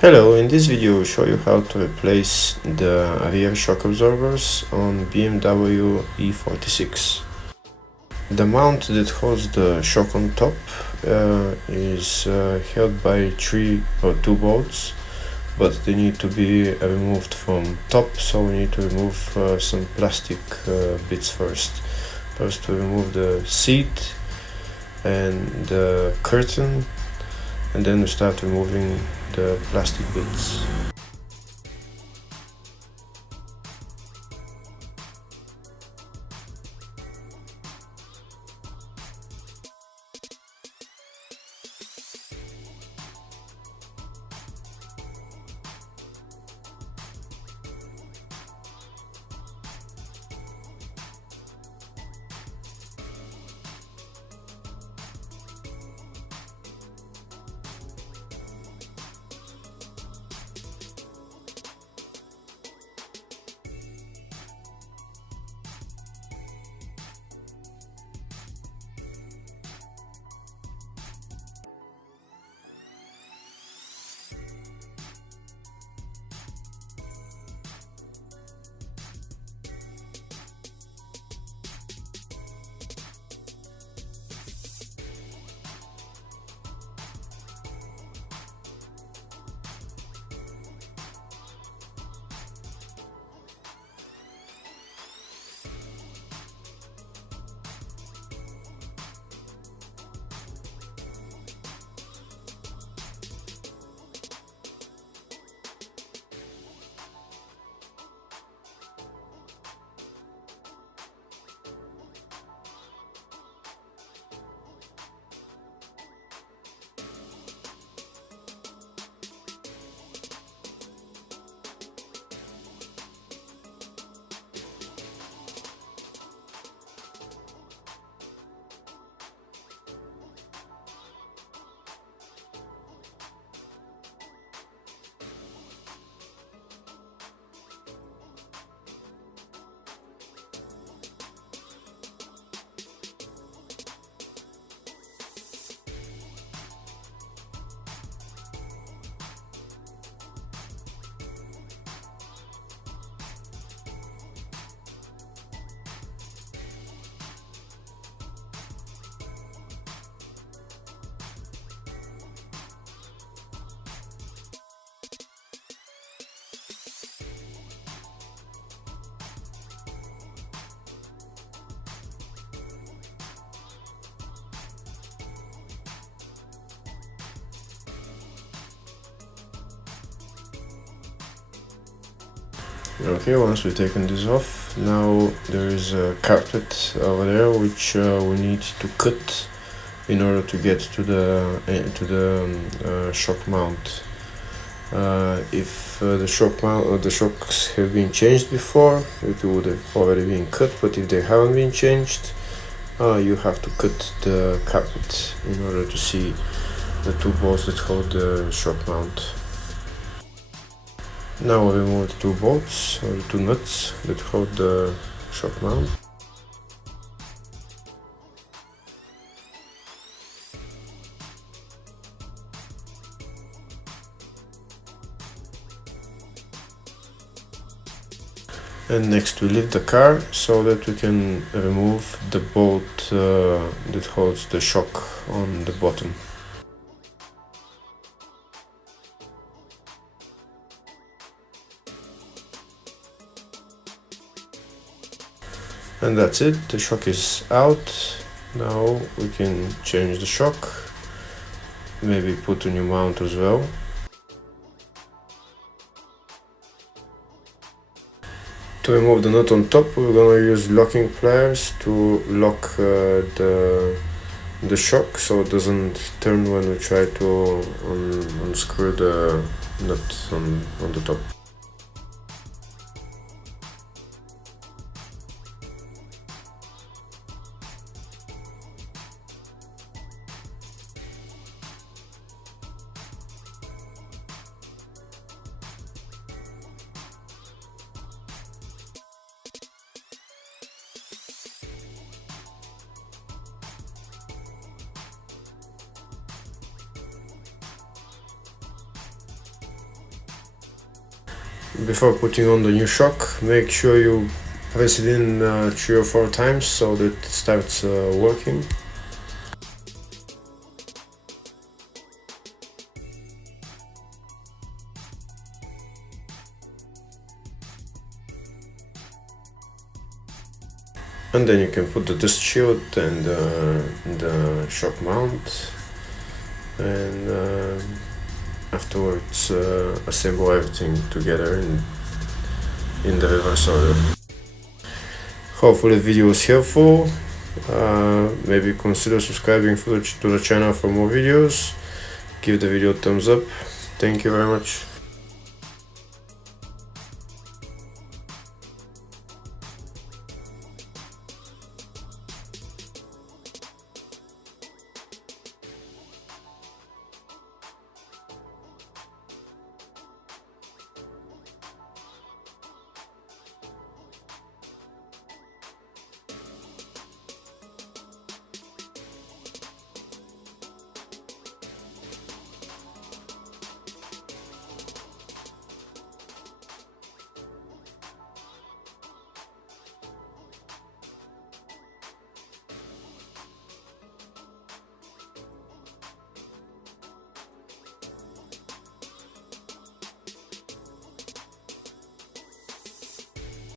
Hello, in this video I'll show you how to replace the rear shock absorbers on BMW E46. The mount that holds the shock on top is held by 2 bolts, but they need to be removed from top, so we need to remove some plastic bits first. First we remove the seat and the curtain, and then we start removing the plastic bits. Okay, once we've taken this off, now there is a carpet over there which we need to cut in order to get to the shock mount. If the shocks have been changed before, it would have already been cut, but if they haven't been changed, you have to cut the carpet in order to see the 2 bolts that hold the shock mount. Now we remove the 2 bolts, or the 2 nuts that hold the shock mount. And next we lift the car so that we can remove the bolt that holds the shock on the bottom. And that's it, the shock is out. Now we can change the shock, maybe put a new mount as well. To remove the nut on top, we're gonna use locking pliers to lock the shock so it doesn't turn when we try to unscrew the nut on the top. Before putting on the new shock, make sure you press it in 3 or 4 times so that it starts working. And then you can put the dust shield and the shock mount, and afterwards assemble everything together in the reverse order. Hopefully the video was helpful. Maybe consider subscribing to the channel for more videos. Give the video a thumbs up. Thank you very much.